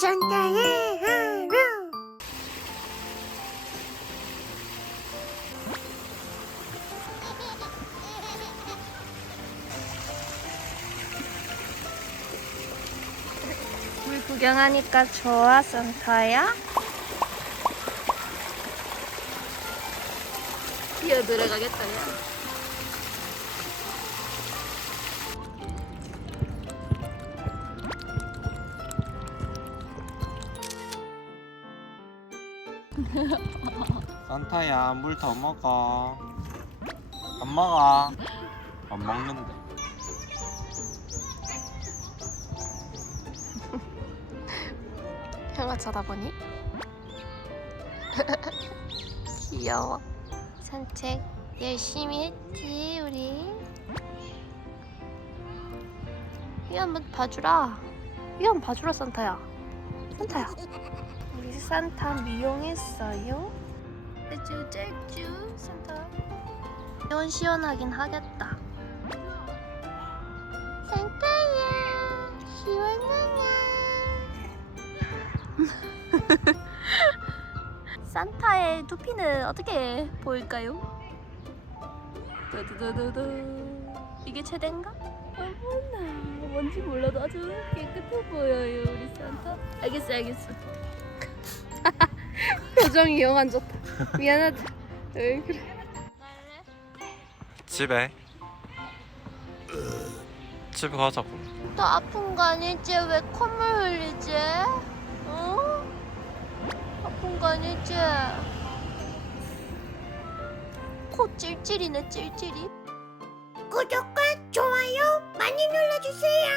산타의 하루 물 구경하니까 좋아, 산타야? 뛰어 들어가겠다, 야. 산타야 물 더 먹어 안 먹어 안 먹는데 형아 쳐다보니? 귀여워. 산책 열심히 했지, 우리. 위 한번 봐주라. 위 한번 봐주라, 산타야. 산타야. 우리 산타 미용했어요. 쭈, 쭈, 산타. 시원시원하긴 하겠다. 산타야, 시원하냐? 산타의 두피는 어떻게 보일까요? 두두두두두 이게 최대인가? 어머나 뭔지 몰라도 아주 깨끗해 보여요 우리 산타 알겠어 알겠어 표정이 영 안 좋다. 미안하다. 왜 그래? 집에 집에 가자고 또 아픈 거 아니지? 왜 콧물 흘리지? 어? 아픈 거 아니지? 코 찔찔이네 찔찔이 구독과 좋아요 많이 눌러주세요